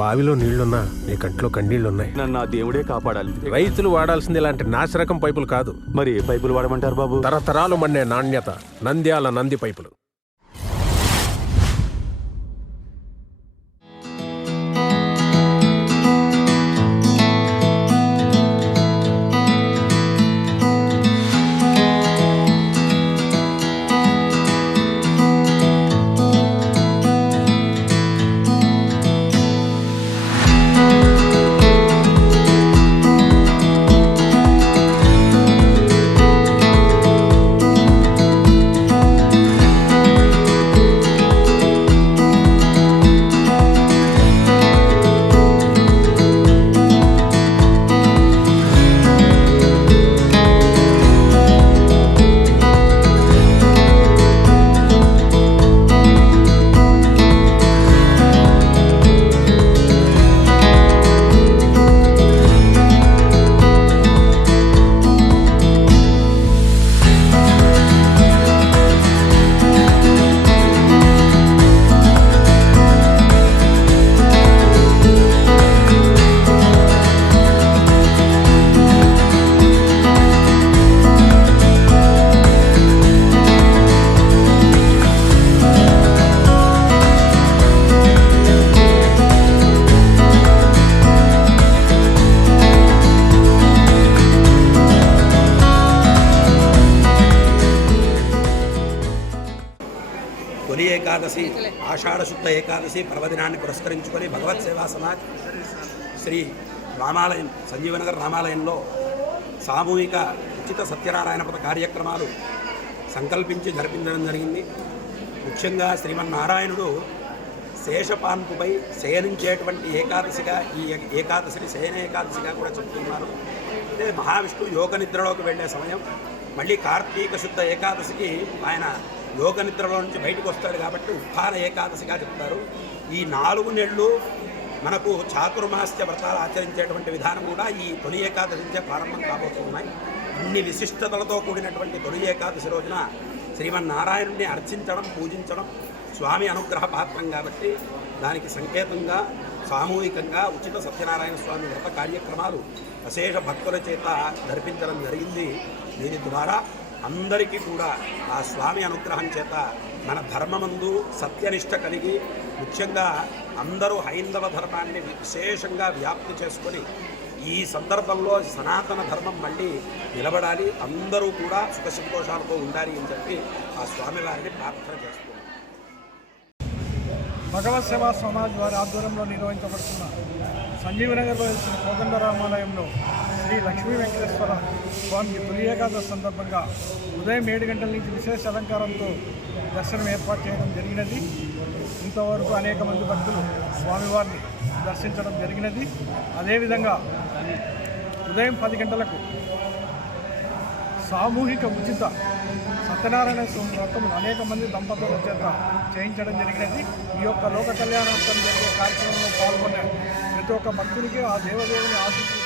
బావిలో నీళ్లున్నా నీ కంట్లో కన్నీళ్లున్నాయి. నన్ను ఆ దేవుడే కాపాడాలి. రైతులు వాడాల్సింది ఇలాంటి నాసిరకం పైపులు కాదు. మరి ఏ పైపులు వాడమంటారు బాబు? తరతరాలు మన్నే నాణ్యత నంద్యాల నంది పైపులు. తొలి ఏకాదశి ఆషాఢశుద్ధ ఏకాదశి పర్వదినాన్ని పురస్కరించుకొని భగవత్ సేవా సమాజ్ శ్రీ రామాలయం సంజీవనగర్ రామాలయంలో సామూహిక ఉచిత సత్యనారాయణ వ్రత కార్యక్రమాలు సంకల్పించి జరిపించడం జరిగింది. ముఖ్యంగా శ్రీమన్నారాయణుడు శేషపాన్పుపై శయనించేటువంటి ఏకాదశిగా ఈ ఏకాదశిని శయన ఏకాదశిగా కూడా చెప్తున్నారు. అంటే మహావిష్ణువు యోగ నిద్రలోకి వెళ్ళే సమయం, మళ్ళీ కార్తీక శుద్ధ ఏకాదశికి ఆయన యోగ నిద్రలో నుంచి బయటకు వస్తాడు కాబట్టి ఉత్థాన ఏకాదశిగా చెప్తారు. ఈ 4 నెలలు మనకు చాతుర్మాస్య వ్రతాలు ఆచరించేటువంటి విధానం కూడా ఈ తొలి ఏకాదశి నుంచే ప్రారంభం కాబోతున్నాయి. అన్ని విశిష్టతలతో కూడినటువంటి తొలి ఏకాదశి రోజున శ్రీమన్నారాయణుడిని అర్చించడం, పూజించడం స్వామి అనుగ్రహ పాత్రం కాబట్టి దానికి సంకేతంగా సామూహికంగా ఉచిత సత్యనారాయణ స్వామి వ్రత కార్యక్రమాలు అశేష భక్తుల చేత జరిపించడం జరిగింది. దీని ద్వారా అందరికీ కూడా ఆ స్వామి అనుగ్రహం చేత మన ధర్మమందు సత్యనిష్ట కలిగి ముఖ్యంగా అందరూ హైందవ ధర్మాన్ని విశేషంగా వ్యాప్తి చేసుకొని ఈ సందర్భంలో సనాతన ధర్మం మళ్ళీ నిలబడాలి, అందరూ కూడా సుఖ సంతోషాలతో ఉండాలి అని చెప్పి ఆ స్వామివారిని ప్రార్థన చేస్తున్నారు. భగవత్ సేవా సమాజ్ వారి ఆధ్వర్యంలో నిర్వహించబడుతున్న సంజీవనగర్లో వెళ్తున్న కోదండరామాలయంలో శ్రీ లక్ష్మీ వెంకటేశ్వర స్వామికి తొలి ఏకాదశి సందర్భంగా ఉదయం 7 గంటల నుంచి విశేష అలంకారంతో దర్శనం ఏర్పాటు చేయడం జరిగినది. ఇంతవరకు అనేక మంది భక్తులు స్వామివారిని దర్శించడం జరిగినది. అదేవిధంగా ఉదయం 10 గంటలకు సామూహిక ఉచిత సత్యనారాయణ స్వామి వ్రతం అనేక మంది దంపతుల చేత చేయించడం జరిగినది. ఈ యొక్క లోక కళ్యాణార్థం జరిగే కార్యక్రమంలో పాల్గొనే ప్రతి ఒక్క భక్తునికి ఆ దేవదేవుని ఆశీస్సులు